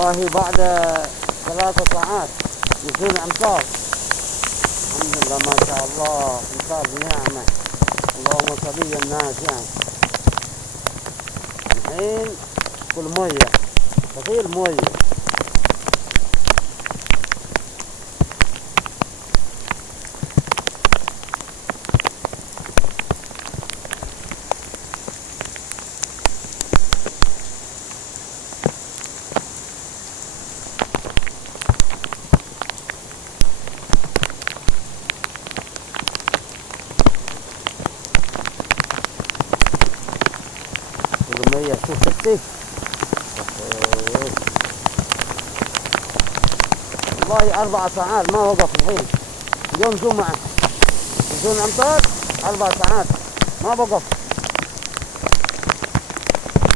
والله بعد 3 ساعات نزول أمطار. الحمد لله ما شاء الله، أمطار بنعمة، اللهم صبي الناس يعني. الحين كل مية، كثير مية. كل مية شوف شفتي. والله 4 ساعات ما وقف الحين. يوم جمعة نزول الأمطار 4 ساعات ما وقف.